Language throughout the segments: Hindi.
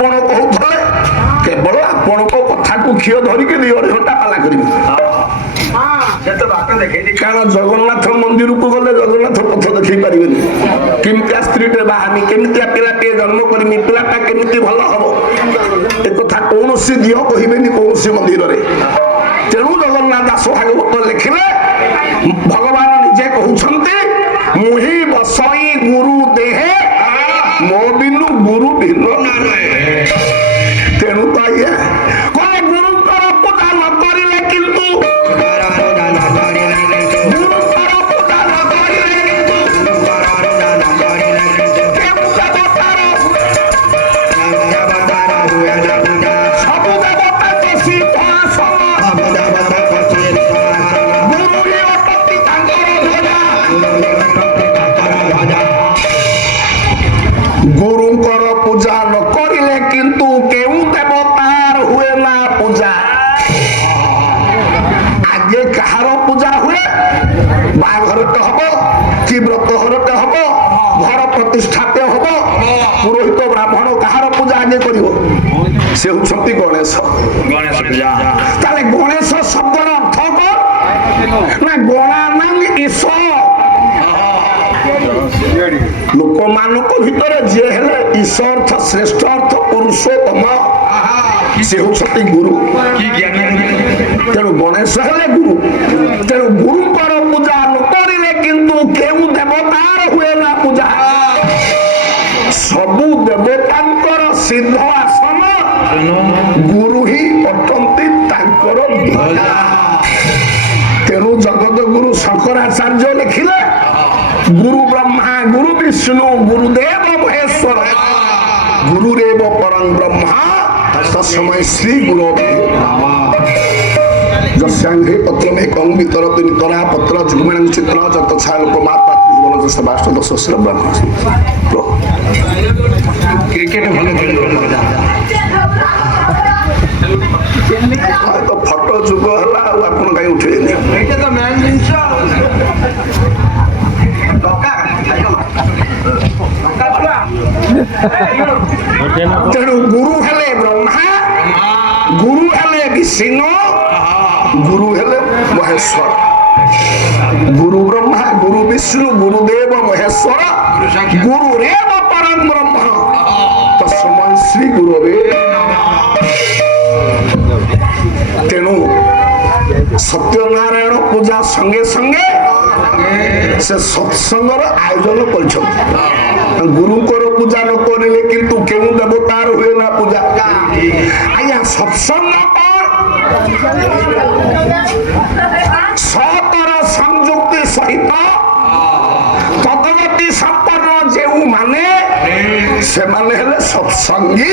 ଆପଣ କହୁଥିଲେ କେବଳ ଆପଣଙ୍କ କଥାକୁ କ୍ଷୀର ଧରିକି 2 ଘଣ୍ଟା ପାଲା କରିବେ। କାରଣ ଜଗନ୍ନାଥ ମନ୍ଦିରକୁ ଗଲେ ଜଗନ୍ନାଥ ପଥ ଦେଖେଇ ପାରିବେନି। କେମିତିଆ ସ୍ତ୍ରୀଟେ ବାହାନି, କେମିତିଆ ପିଲାଟିଏ ଜନ୍ମ କରିମି, ପିଲାଟା କେମିତି ଭଲ ହବ, ଏକଥା କୌଣସି ଝିଅ କହିବେନି କୌଣସି ମନ୍ଦିରରେ। ତେଣୁ ଜଗନ୍ନାଥ ଦାସ ଭାଗବତ ଲେଖିଲେ ଭଗବାନ ନିଜେ କହୁଛନ୍ତି ମୁହିଁ ବସଇ ଗୁରୁ ଦେହେ ମୋ ବିନୁ ଗୁରୁ ଭିନ୍ନ। ତେଣୁ ତ ଆଜ୍ଞା କଣ ଗୁରୁଙ୍କର ପୂଜା ନ କରିଲେ କିନ୍ତୁ গুরুঙ্কর পূজা ন করিলে কিন্তু কেউ দেবতার হুয়ে না পূজা। আগে কাহার পূজা হুয়ে? বাঘরতে হব কি ব্রত হরতে হব, ঘর প্রতিষ্ঠাতে হব, পুরোহিত ব্রাহ্মণ কাহার পূজা আগে করিব? সে হচ্ছন্তি গণেশ। তাহলে গণেশ শব্দর অর্থ কଣ? না গণানাং ঈশ্বর। ଲୋକମାନଙ୍କ ଭିତରେ ଯିଏ ହେଲେ ଈଶ୍ୱର ଅର୍ଥ ଶ୍ରେଷ୍ଠ ଅର୍ଥ ପୁରୁଷୋତ୍ତମ, ସେ ହଉଛନ୍ତି ଗୁରୁ। ତେଣୁ ଗଣେଶ ହେଲେ ଗୁରୁ। ତେଣୁ ଗୁରୁଙ୍କର ପୂଜା ନ କରିଲେ କିନ୍ତୁ କେଉଁ ଦେବତାର ହୁଏ ନା ପୂଜା। ସବୁ ଦେବତାଙ୍କର ସିଦ୍ଧ ଆସନ ଗୁରୁ ହିଁ ଅଟନ୍ତି ତାଙ୍କର। ତେଣୁ ଜଗତ ଗୁରୁ ଶଙ୍କରାଚାର୍ଯ୍ୟ ଲେଖିଲେ गुरु ब्रह्मा गुरु विष्णु गुरुदेव महेश्वर गुरुरेव परं ब्रह्मा तस्मै श्री गुरवे नमः। जस्यांघ्रे पत्रमे कं वितरति नितरा पत्र जुग्मणं चित्र जत छालोक माता जीवन दश बाष्ट दश ब्रह्म। क्रिकेट भलो खेलो तो फोटो जुग हला आपन काई उठेनी एटा तो मैन जिंस। तेणु गुरु हेले ब्रह्मा, गुरु हेले विष्णु, गुरु हेले महेश्वर। गुरु ब्रह्मा गुरु विष्णु गुरुदेव महेश्वर गुरुरेव परं ब्रह्म तस्मै श्री गुरवे। तेणु सत्यनारायण पूजा संगे संगे से सत्संगर आयोजन कर। गुरुकर पूजा न करिले किंतु केउ देवतार हुए ना पूजा। आया सत्संग सतर संयुक्ति सहित तदवती संपन्न जेउ माने से माने हेले सत्संगी।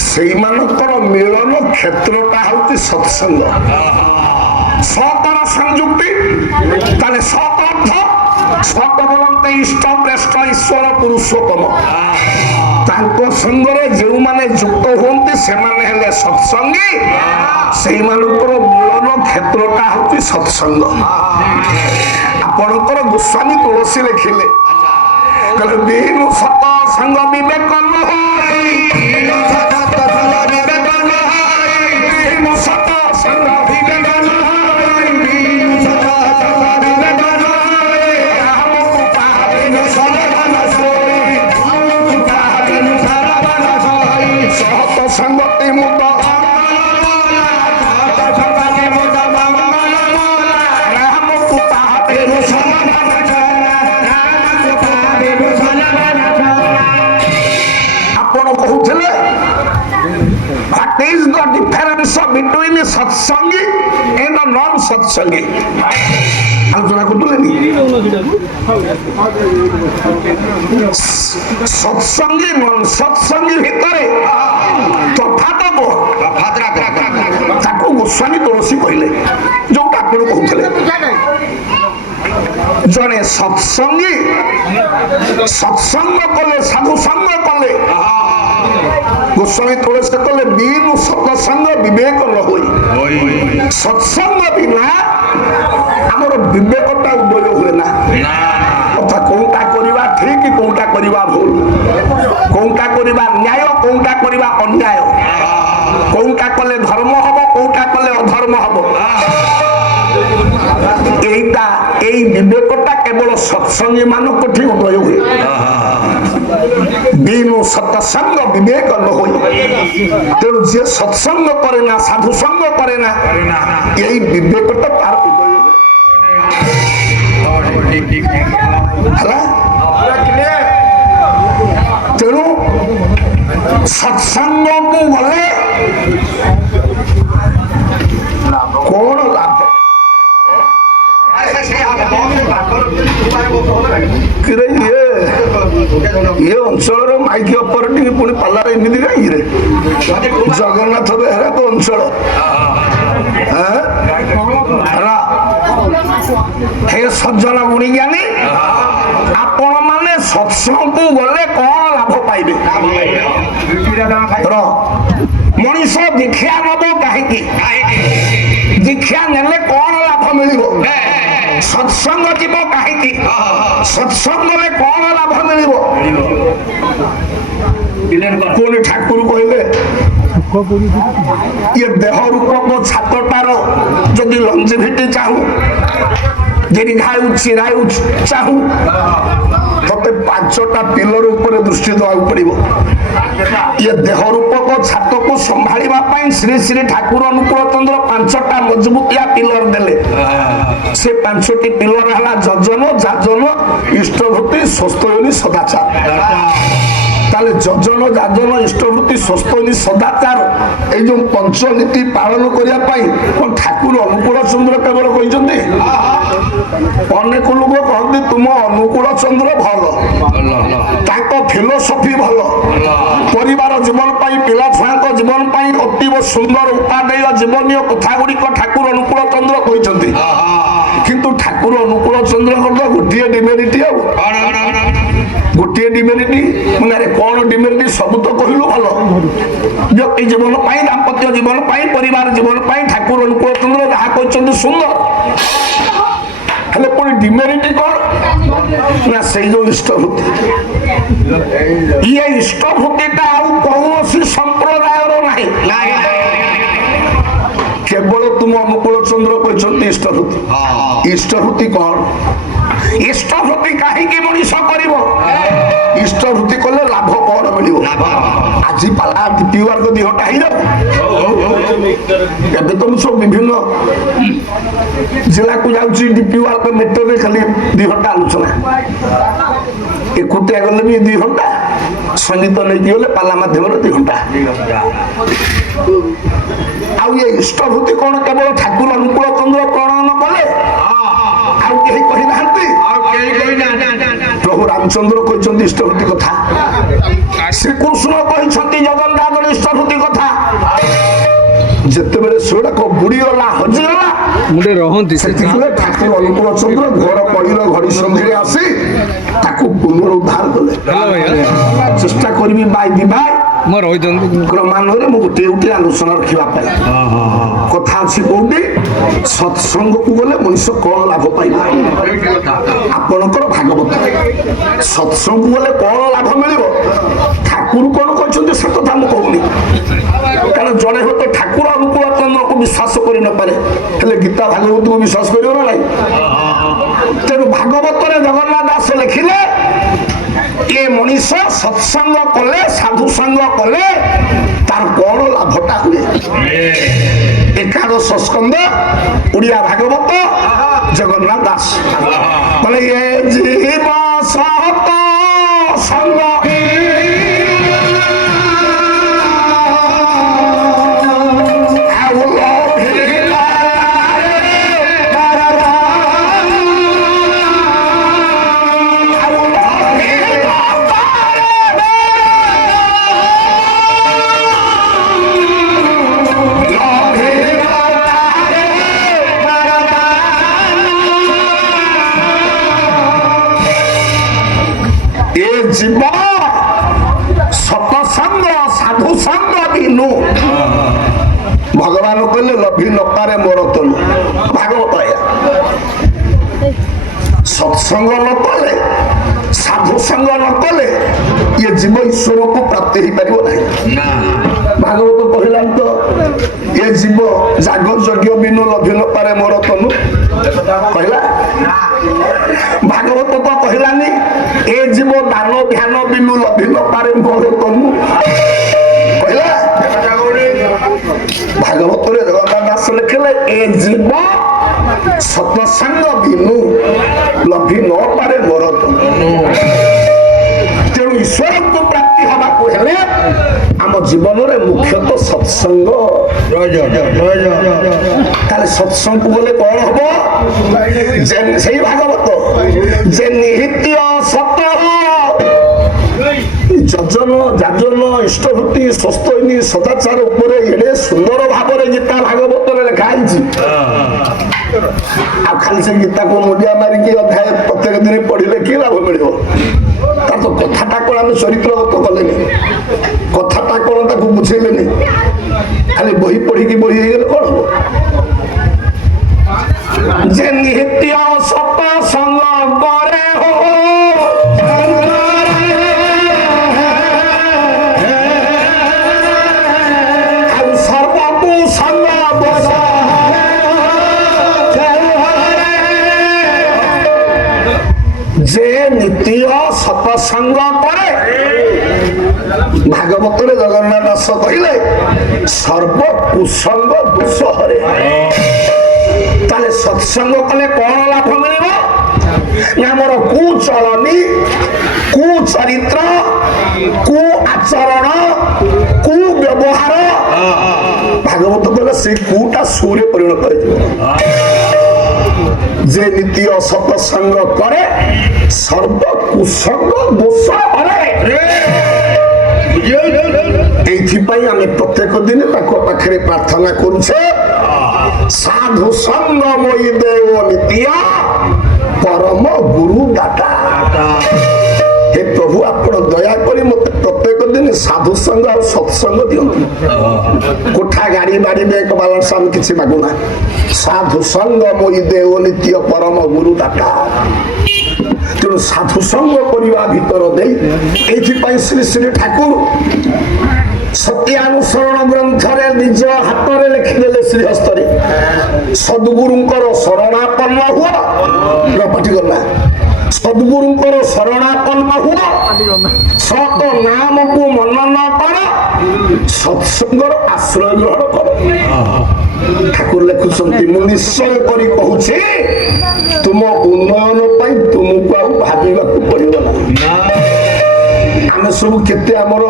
सेई मानकर मिलन क्षेत्रटा होती सत्संग। सतर संयुक्ति ताले सत अर्थ सत बोलते इष्ट श्रेष्ठ ईश्वर पुरुषोत्तम तांको संगरे जो माने युक्त होंती से माने हेले सत्संगी। सेई मानकर मिलन क्षेत्रटा होती सत्संग। आपनकर गोस्वामी तुलसी लिखिले कहले बिनु सत संग विवेक नहै। संगति मुद आपण कहूले what is the difference between satsangi and non satsangi आलोचना करतुलेनी। सत्संगी नॉन सत्संगी भितरे तफात ताको गोस्वामी तुलसी कहले जोटा आपण कहूले। जने सत्संगी सत्संग कले साधु संग कले गोस्वामी तुलसी कहले बिनु सत्संग विवेक न होई। सत्संग बिना हमर विवेकटा उदय हुए ना। कथा कोनटा करिवा ठीक कोनटा करिवा भूल, कोनटा करिवा न्याय କରିବା ଅନ୍ୟାୟ କୋଉଟା କଲେ ଧର୍ମ ହବ କୋଉଟା କଲେ ଅଧର୍ମ ହବ এইটা এই বিবেকটা কেবল সৎসঙ্গী মানুষ উদয় হুয়ে বিনু সৎসঙ্গ বিবেক নহই তেণু যে সৎসঙ্গ করে না সাধু সঙ্গ করে না এই বিবেকটা তার উদয় হুয়ে তেণু সৎসঙ্গକୁ গলে কোন লাভ ये अंचल माइक अपरेटिंग पुणी पालार एमती कहीं जगन्नाथ बेहरा को अंचल हे सज्जन गुणी ज्ञानी आपण माने सत्संग को गले कौन लाभ पाइबे मनीष दीक्षा नब कहीं दीक्षा नेले कौन लाभ मिलिबो सत्संग जीव कहीं सत्संग कौन लाभ मिलिबो पुणी ठाकुर कहले ये देह रूपक छातटार जदि लंजिभिटी चाहू दीर्घायु चिरायु चाहू तते 5टा पिलर ऊपर दृष्टि देवा पड़ो ये देह रूपक छात को संभाळिबा पई श्री श्री ठाकुर अनुकूल चंद्र 5टा मजबूतिया पिलर देले से 5टी पिलर हला जजन जाजन इष्टभूति स्वस्थयोनि सदाचार ताले जजन जाजन इष्टभूति स्वस्थयोनि सदाचार ए जो पंचनीति पालन करिया पई कोन ठाकुर अनुकूल चंद्र केवल कहिसंती अनेक लोक कहते तुम अनुकूल चंद्र भल ताको फिलोसफी भल परिवार जीवन पाई पिला छुआ जीवन पाई अतीव सुंदर उपादेय जीवनीय कथा गुड़िक ठाकुर अनुकूल चंद्र कहते किंतु ठाकुर अनुकूल चंद्र गोटे डिमेरिटी गोटे डिमेरिटी माने कौन डिमेरिटी सब तो कहलु भल व्यक्ति जीवन पाई दाम्पत्य जीवन पाई परिवार जीवन पाई ठाकुर अनुकूल चंद्र जहाँ कहते सुंदर हेले पुणी डिमेरिटी कौन ना से जो इष्टभूति ये इष्टभूतिटा आउ कौन संप्रदायर नहीं केवल तुम अनुकूल चंद्र कहते इष्टभूति इष्टभूति कौन इष्टभूति कहीं मनीष कर इष्टभूति कले लाभ कौन मिल आज पाला दीपीवार को 2 घंटा हो तो सब विभिन्न जिला को जाऊँगी डीपीवार को मेट्रो में खाली 2 घंटा आलोचना एकुटिया गले भी 2 घंटा संगीत नहीं गले पाला मध्यम 2 घंटा आउ ये इष्टभूति कौन केवल ठाकुर अनुकूल चंद्र प्रणयन कले प्रभु रामचंद्र कहते इष्टभूति कथा श्रीकृष्ण कहते जगन्नाथ इष्टभूति कथा जिते बेले सेटा बुड़ीगला हजिगला मुझे ठाकुर अनुकूल चंद्र घर पड़ीर घड़ी संधि आसी पुनरुद्धार कले चेष्टा करी बाई दी भाई क्रमान्वये गोटे गोटे आलोचना रखा कथा अच्छी कौटी सत्संग को गले मनुष्य कौन लाभ पाइबा आपणकर भागवत सत्संग को गले कौन लाभ मिल ठाकुर कौन कहते से कथा मुझे कहूनी कारण जड़े हूँ तो ठाकुर अनुकूल चंद्र को विश्वास कर नपे गीता भागवत को विश्वास कर तेणु भागवत जगन्नाथ दास लिखिले ये मनीष सत्संग कले साधु संग कले तार कौन लाभटा हुए 11 स्कंद उड़िया भागवत जगन्नाथ दास बोले ये जीव सत संग जीव सतसंग साधु संग बिनु भगवान कहले लभी न पारे मोर तनु भागवत सत्संग न कले साधु संग न कले ये जीव ईश्वर को प्राप्ति हो पार ना। भागवत कहलान तो ये जीव जाग यज्ञ बिनु लभि न पारे मोर तनु कहला। भागवत तो कहलानी ए जीव दान ध्यान बिनु लभि न पारे मोर तनु कहला। भागवत रे जगन्नाथ दास लिखले ए जीव सत्संग बिनु लभि न पारे मोर तनु। तेणु ईश्वर को प्राप्ति हवा को हेले आम जीवन रे मुख्यतः सत्संग ताले सत्संग को बोले कौन हबो सही भागवत जे निहित्य सत्य যজন যাজন ইষ্টভূতি স্বস্তিনী সদাচার উপরে এড়ে সুন্দর ভাবে গীতা ভাগবতরে লেখা হয়েছে। আর খালি সে গীতাকে মুডিয়া মারিকি অধ্যায় প্রত্যেক দিন পড়িলে কি লাভ মিলিব? তার তো কথাটা কোন আমি চরিত্রগত কলেনি, কথাটা কোন তাকে বুঝেইলেনি, খালি বহি পড়িকি বহি হয়ে গেলে কোন হব? যে নিহিত্য সত সঙ্গ করে হো যে নিত্য সৎসঙ্গ করে ভাগবতরে জগন্নাথ দাস কহিলে সর্ব কুসঙ্গ দোষ হরে। তাহলে সৎসঙ্গ কলে কোন লাভ মিলিব না আমার কুচলনী কুচরিত্র কু আচরণ কু ব্যবহার ভাগবত কলে সেই কুটা সুরে পরিণত হয়ে যাব। যে নীতি সৎসঙ্গ করে সর্ব কুসঙ্গ দোষ হরে। এইথিপাই আমি প্রত্যেক দিন তাকে পাখে প্রার্থনা করছে সাধু সঙ্গ মই দেব নিত্য পরম গুরু দাতা। হে প্রভু আপন দয়া করে মতে প্রত্যেক দিন সাধু সঙ্গ আর সৎসঙ্গ দিয়ন্তু। কোঠা গাড়ি বাড়ি ব্যাংক বালান্স আমি কিছু মাগু না। সাধু সঙ্গ মই দেব নিত্য পরম গুরু দাতা। তেণু সাধু সঙ্গ করিবা ভিতর দেই এইথিপাই শ্রী শ্রী ঠাকুর সত্যানুসরণ গ্রন্থরে নিজ হাতরে লেখিদেলে শ্রীহস্তরে সদ্গুরুঙ্কর শরণাপন্ন হুଅ পাটি গলা। সদ্গুরুঙ্কর শরণাপন্ন হুଅ সত নামକୁ মনন কর সৎসঙ্গর আশ্রয় গ্রহণ কর। ঠাকুর লেখুଛନ୍ତି ମୁଁ ନିଶ୍ଚୟ କରି କହୁଛି ତୁମ ଉନ୍ନୟନ ପାଇଁ ତୁମକୁ ଆଉ ଭାବିବାକୁ ପଡିବ ନା। ଆମେ ସବୁ କେତେ ଆମର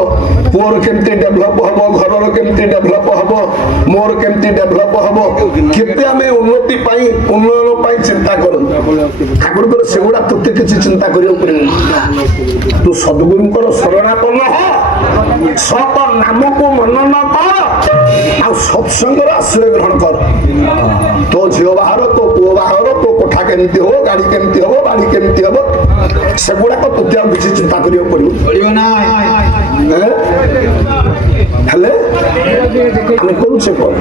ପୁଅର କେମିତି ଡେଭଲପ ହବ, ଘରର କେମିତି ଡେଭଲପ ହବ, ମୋର କେମିତି ଡେଭଲପ ହବ, କେତେ ଆମେ ଉନ୍ନତି ପାଇଁ ଉନ୍ନୟନ ପାଇଁ ଚିନ୍ତା କରୁ। ଠାକୁରଙ୍କର ସେଗୁଡା ତୋତେ କିଛି ଚିନ୍ତା କରିବାକୁ ପଡିବ। ତୁ ସଦ୍ଗୁରୁଙ୍କର ଶରଣାପନ୍ନ ହ, ସତ ନାମକୁ ମନନ କର ଆଉ ସତ୍ସଙ୍ଗର ଆଶ୍ରୟ ଗ୍ରହଣ କର। ତୋ ଝିଅ ବାହାର, ତୋ ପୁଅ ବାହାର, ତୋ କୋଠା କେମିତି ହବ, ଗାଡି କେମିତି ହବ, ବାଡି କେମିତି ହବ, ସେଗୁଡାକ ତୋତେ ଆଉ କିଛି ଚିନ୍ତା କରିବାକୁ ପଡିବ ନା। ହେଲେ ଆମେ କରୁଛେ କଣ?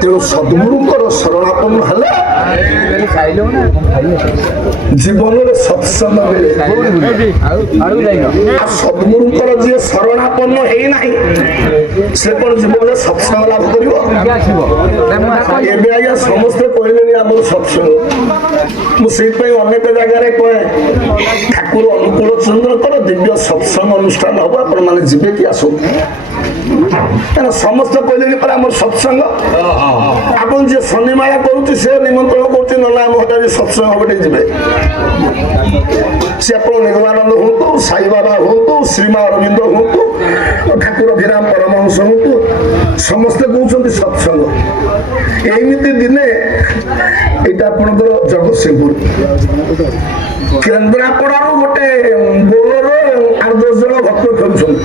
ତେଣୁ ସଦ୍ଗୁରୁଙ୍କର ଶରଣାପନ୍ନ ହେଲେ ଜୀବନରେ ସତ୍ସଙ୍ଗ ମିଳେ। ଆଉ ସଦ୍ଗୁରୁଙ୍କର ଯିଏ ଶରଣାପନ୍ନ ହେଇନାହିଁ ସେ କଣ ଜୀବନରେ ସତ୍ସଙ୍ଗ ଲାଭ କରିବ? ଏବେ ଆଜ୍ଞା ସମସ୍ତେ କହିଲେଣି ଆମର ସତ୍ସଙ୍ଗ। ମୁଁ ସେଇଥିପାଇଁ ଅନେକ ଜାଗାରେ କହେ ଠାକୁର ଅନୁକୂଳ ଚନ୍ଦ୍ରଙ୍କର ଦିବ୍ୟ ସତ୍ସଙ୍ଗ ଅନୁଷ୍ଠାନ ହବ, ଆପଣ ମାନେ ଯିବେ କି ଆସନ୍ତୁ? କାରଣ ସମସ୍ତେ କହିଲେଣି ପରେ ଆମର ସତ୍ସଙ୍ଗ। ଆପଣ ଯିଏ ଶନିମାଳା କରୁଛି ସେ ନିମନ୍ତ୍ରଣ କରୁଛି ନହେଲେ ଆମ ହଠାତ୍ ସତ୍ସଙ୍ଗ ହବ ଟିକେ ଯିବେ। ସେ ଆପଣ ନିର୍ବାନନ୍ଦ ହୁଅନ୍ତୁ, ସାଇବାବା ହୁଅନ୍ତୁ, ଶ୍ରୀମା ଅରବିନ୍ଦ ହୁଅନ୍ତୁ, ଠାକୁର ଭିରାମ ପରମହଂସ ହୁଅନ୍ତୁ, ସମସ୍ତେ କହୁଛନ୍ତି ସତ୍ସଙ୍ଗ। ଏମିତି ଦିନେ ଏଇଟା ଆପଣଙ୍କର ଜଗତସିଂହପୁର କେନ୍ଦ୍ରାପଡାରୁ ଗୋଟେ ବୋଲର 8-10 ଜଣ ଭକ୍ତ ଫେରୁଛନ୍ତି।